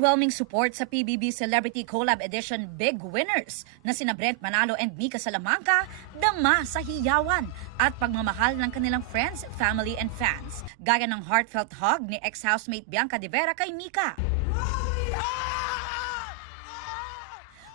Overwhelming support sa PBB Celebrity Collab Edition big winners na sina Brent Manalo and Mika Salamanca, dama sa hiyawan at pagmamahal ng kanilang friends, family and fans. Gaya ng heartfelt hug ni ex-housemate Bianca De Vera kay Mika.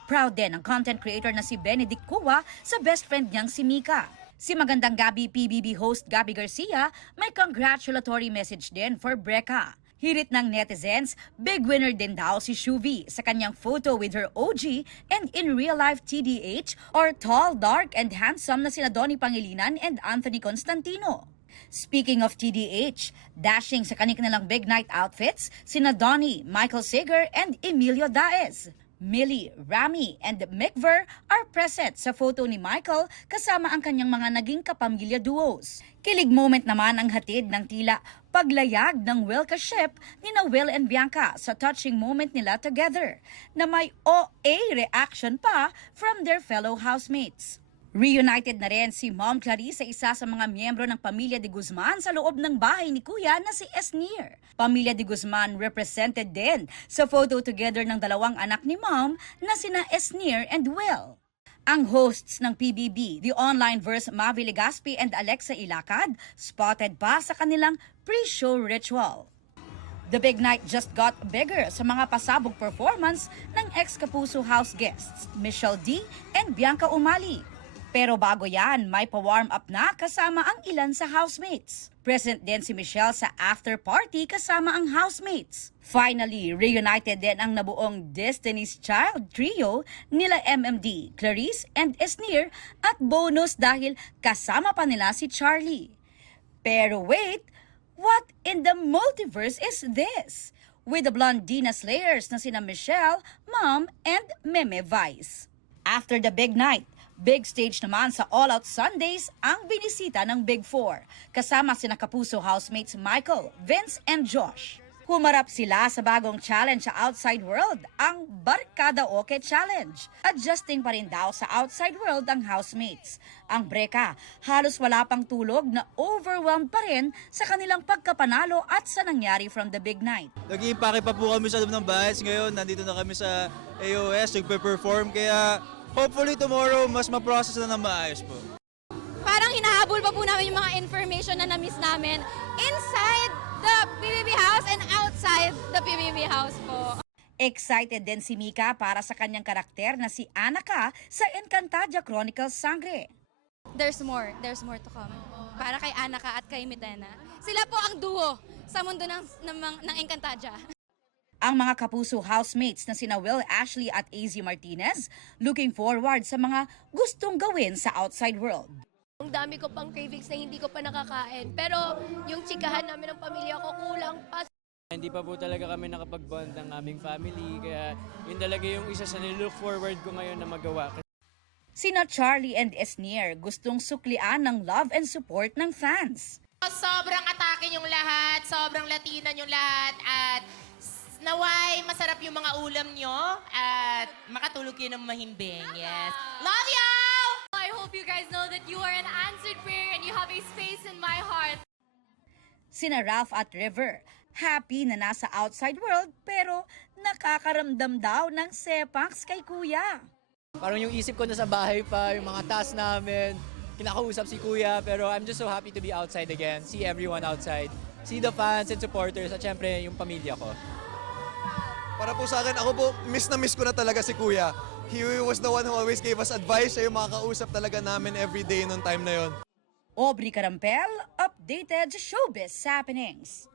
Proud din ang content creator na si Benedict Cua sa best friend niyang si Mika. Si Magandang Gabi PBB host Gabby Garcia may congratulatory message din for Brecca. Hirit ng netizens, big winner din daw si Shuvi sa kanyang photo with her OG and in real life TDH or tall, dark and handsome na sina Donnie Pangilinan and Anthony Constantino. Speaking of TDH, dashing sa kanilang big night outfits, sina Donnie, Michael Sager and Emilio Daez. Millie, Rami, and Mick-Ver are present sa photo ni Michael kasama ang kanyang mga naging kapamilya duos. Kilig moment naman ang hatid ng tila paglayag ng Wilka ship ni Will and Bianca sa touching moment nila together na may OA reaction pa from their fellow housemates. Reunited na rin si Mom Clarice sa isa sa mga miyembro ng pamilya de Guzman sa loob ng bahay ni Kuya na si Esnir. Pamilya de Guzman represented din sa photo together ng dalawang anak ni Mom na sina Esnir and Will. Ang hosts ng PBB, the online verse Mavi Legaspi and Alexa Ilacad, spotted pa sa kanilang pre-show ritual. The big night just got bigger sa mga pasabog performance ng ex-Kapuso house guests, Michelle D and Bianca Umali. Pero bago yan, may pa-warm up na kasama ang ilan sa housemates. Present din si Michelle sa after party kasama ang housemates. Finally, reunited din ang nabuong Destiny's Child trio nila MMD, Clarice and Esnir at bonus dahil kasama pa nila si Charlie. Pero wait, what in the multiverse is this? With the Blondina Slayers na sina Michelle, Mom and Meme Vice. After the big night, big stage naman sa All Out Sundays ang binisita ng Big Four, kasama sina Kapuso housemates Michael, Vince, and Josh. Humarap sila sa bagong challenge sa Outside World, ang Barkada Oke Challenge. Adjusting pa rin daw sa Outside World ang housemates. Ang Brecca, halos wala pang tulog na overwhelmed pa rin sa kanilang pagkapanalo at sa nangyari from the big night. Nag-iimpake pa po kami sa loob ng bahay. Ngayon, nandito na kami sa AOS, nagpe-perform. Kaya hopefully tomorrow, mas ma-process na ng maayos po. Parang hinahabol pa po namin yung mga information na na-miss namin inside the PBB house and outside the PBB house po. Excited din si Mika para sa kanyang karakter na si Anaka sa Encantadia Chronicles Sangre. There's more to come. Para kay Anaka at kay Mitena. Sila po ang duo sa mundo ng Encantadia. Ang mga Kapuso housemates na sina Will Ashley at AZ Martinez looking forward sa mga gustong gawin sa outside world. Ang dami ko pang cravings na hindi ko pa nakakain. Pero yung chikahan namin ng pamilya ko kulang pa. Hindi pa po talaga kami nakapag-bond ng aming family. Kaya yun talaga yung isa sa nilook forward ko ngayon na magawa. Sina Charlie and Esnir gustong suklian ng love and support ng fans. Sobrang atake yung lahat, sobrang latinan yung lahat at naway masarap yung mga ulam nyo at makatulog kayo ng mahimbing. Yes. Love you! I hope you guys know that you are an answered prayer and you have a space in my heart. Sina Ralph at River, happy na nasa outside world pero nakakaramdam daw ng sepangs kay Kuya. Parang yung isip ko na sa bahay pa, yung mga task namin, kinakausap si Kuya, pero I'm just so happy to be outside again, see everyone outside, see the fans and supporters at syempre yung pamilya ko. Para po sa akin, ako po, miss na miss ko na talaga si Kuya. He was the one who always gave us advice. Siya yung makakausap talaga namin every day noong time na yon. Aubrey Carampel, updated showbiz happenings.